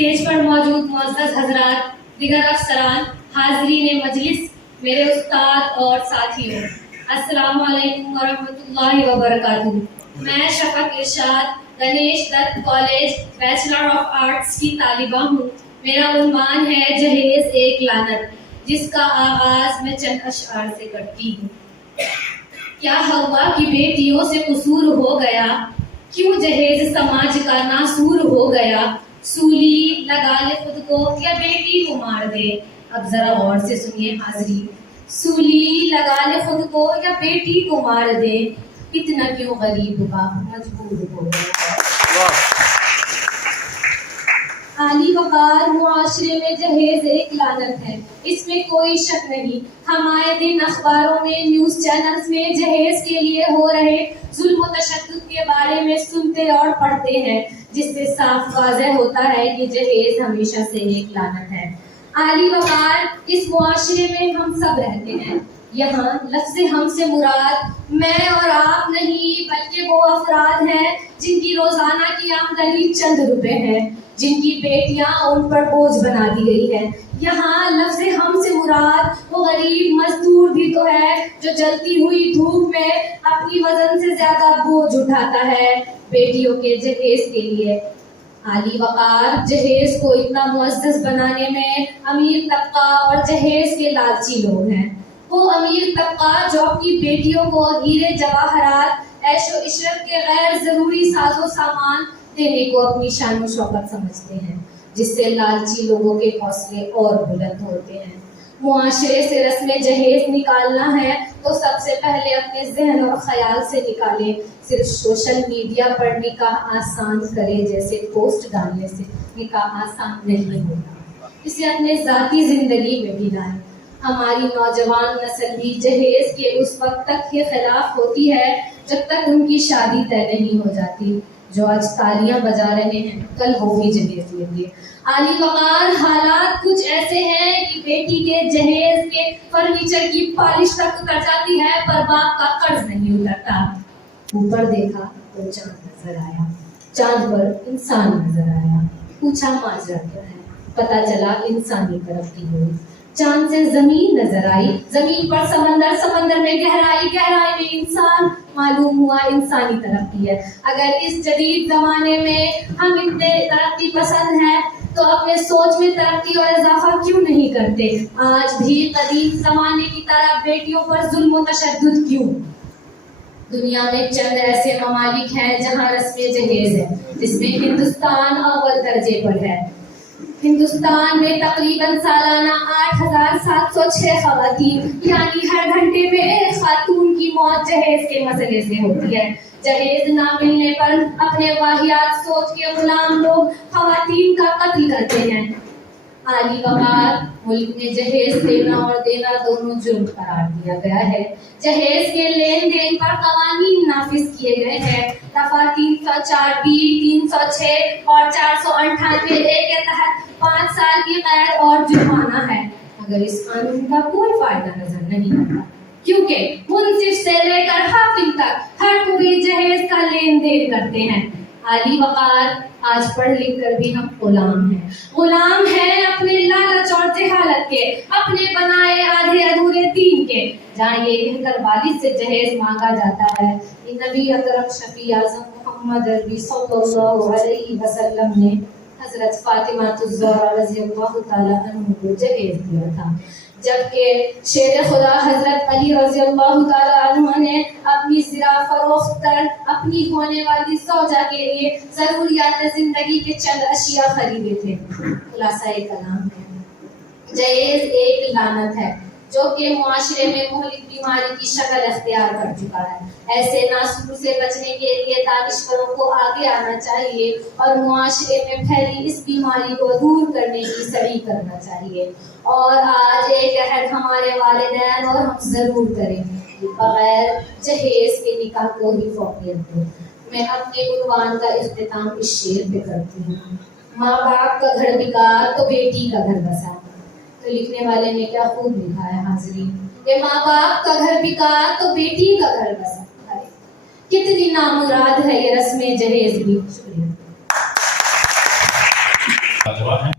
Stage پر موجود معزز حضرات، دیگر افسران، حاضرین مجلس، میرے استاد اور ساتھیوں، السلام علیکم ورحمۃ اللہ وبرکاتہ۔ میں Shafaq Irshad Ganesh Dutt college bachelor of arts کی طالبہ ہوں۔ میرا عنوان ہے جہیز ایک لعنت، جس کا آغاز میں چند اشعار سے کرتی ہوں۔ کیا ہوا کی بیٹیوں سے قصور ہو گیا، کیوں جہیز سماج کا ناسور ہو گیا؟ سولی لگا لے خود کو یا بیٹی کو مار دے؟ اب ذرا غور سے سنیے حاضرین، سولی لگا لے خود کو یا بیٹی کو مار دے؟ اتنا کیوں غریب کا مجبور ہو گیا؟ عالی وقار معاشرے میں جہیز ایک لعنت ہے، اس میں کوئی شک نہیں۔ ہمارے دن اخباروں میں، نیوز چینلز میں جہیز کے لیے ہو رہے ظلم و تشدد کے بارے میں سنتے اور پڑھتے ہیں، جس سے صاف واضح ہوتا ہے کہ جہیز ہمیشہ سے ایک لعنت ہے۔ عالی وقار، اس معاشرے میں ہم سب رہتے ہیں۔ یہاں لفظ ہم سے مراد میں اور آپ نہیں، بلکہ وہ افراد ہیں جن کی روزانہ کی آمدنی چند روپے ہے، جن کی بیٹیاں ان پر بوجھ بنا دی گئی ہے۔ یہاں لفظ ہم سے مراد وہ غریب مزدور بھی تو ہے جو جلتی ہوئی دھوپ میں اپنی وزن سے زیادہ بوجھ اٹھاتا ہے بیٹیوں کے جہیز کے لیے۔ عالی وقار، جہیز کو اتنا معزز بنانے میں امیر طبقہ اور جہیز کے لالچی لوگ ہیں۔ وہ امیر طبقہ جو اپنی بیٹیوں کو ہیرے جواہرات، عیش و عشرت کے غیر ضروری ساز و سامان دینے کو اپنی شان و شوکت سمجھتے ہیں، جس سے لالچی لوگوں کے حوصلے اور بلند ہوتے ہیں۔ معاشرے سے رسم جہیز نکالنا ہے تو سب سے پہلے اپنے ذہن اور خیال سے نکالیں۔ صرف سوشل میڈیا پر نکاح آسان کرے جیسے پوسٹ ڈالنے سے نکاح آسان نہیں ہوتا، اسے اپنے ذاتی زندگی میں بھی لائیں۔ ہماری نوجوان نسل بھی جہیز کے اس وقت تک کے خلاف ہوتی ہے جب تک ان کی شادی طے نہیں ہو جاتی۔ جو آج تالیاں بجا رہے ہیں، کل وہ بھی جہیز لیں گے۔ عالی وقار، حالات کچھ ایسے ہیں کہ بیٹی کے جہیز کے فرنیچر کی پالش تک اتر جاتی ہے، پر باپ کا قرض نہیں اترتا۔ اوپر دیکھا تو چاند نظر آیا، چاند پر انسان نظر آیا، پوچھا ماجرا کیا ہے، پتہ چلا انسانی ترقی ہوئی۔ چاند سے زمین نظر آئی، زمین پر سمندر، سمندر میں گہرائی، گہرائی میں انسان، معلوم ہوا انسانی ترقی ہے۔ اگر اس جدید زمانے میں ہم اتنے ترقی پسند ہیں تو اپنے سوچ میں ترقی اور اضافہ کیوں نہیں کرتے؟ آج بھی قدیم زمانے کی طرح بیٹیوں پر ظلم و تشدد کیوں؟ دنیا میں چند ایسے ممالک ہیں جہاں رسم جہیز ہے، جس میں ہندوستان اول درجے پر ہے۔ ہندوستان میں تقریباً سالانہ 8,706 خواتین، یعنی ہر گھنٹے میں ایک خاتون کی موت جہیز کے مسئلے سے ہوتی ہے۔ جہیز نہ ملنے پر اپنے واہیات سوچ کے غلام لوگ خواتین کا قتل کرتے ہیں۔ عالی وقار، ملک میں جہیز لینا اور دینا دونوں جرم قرار دیا گیا ہے۔ جہیز کے لین دین پر قوانین نافذ کیے گئے ہیں۔ دفعہ 304B، 306 اور 498A کے تحت 5 سال کی قید اور جرمانہ ہے، مگر اس قانون کا کوئی فائدہ نظر نہیں آتا، کیونکہ منصف سے لے کر حاکم تک ہر کوئی جہیز کا لین دین کرتے ہیں۔ عالی وقار، آج پڑھ لکھ کر بھی ہم غلام ہیں، غلام ہیں اپنے لالچ اور جہالت کے، اپنے بنائے آدھے ادھورے دین کے۔ جہاں یہ کہہ کر والد سے جہیز مانگا جاتا ہے کہ نبی اکرم شفیع اعظم محمد عربی صلی اللہ علیہ وسلم نے حضرت فاطمہ الزہرا رضی اللہ تعالیٰ عنہ کو جہیز دیا تھا، جبکہ شیر خدا حضرت علی رضی اللہ تعالیٰ عنہ نے اپنی زرع فروخت کر اپنی ہونے والی زوجہ کے لیے ضروریات زندگی کے چند اشیاء خریدے تھے۔ خلاصہ کلام ہے، جہیز ایک لعنت ہے جو کہ معاشرے میں مہلک بیماری کی شکل اختیار کر چکا ہے۔ ایسے ناسور سے بچنے کے لیے دانشوروں کو آگے آنا چاہیے اور معاشرے میں پھیلی اس بیماری کو دور کرنے کی سعی کرنا چاہیے۔ اور آج ایک عہد ہمارے والدین اور ہم ضرور کریں کہ بغیر جہیز کے نکاح کو ہی فوقیت دیں۔ میں اپنے عنوان کا اختتام اس شعر پہ کرتی ہوں، ماں باپ کا گھر بکا تو بیٹی کا گھر بسا۔ تو لکھنے والے نے کیا خوب لکھا ہے حاضرین، کہ ماں باپ کا گھر بکا تو بیٹی کا گھر بسا۔ کتنی نامراد ہے یہ رسم جہیز بھی۔ شکریہ۔ جواب ہیں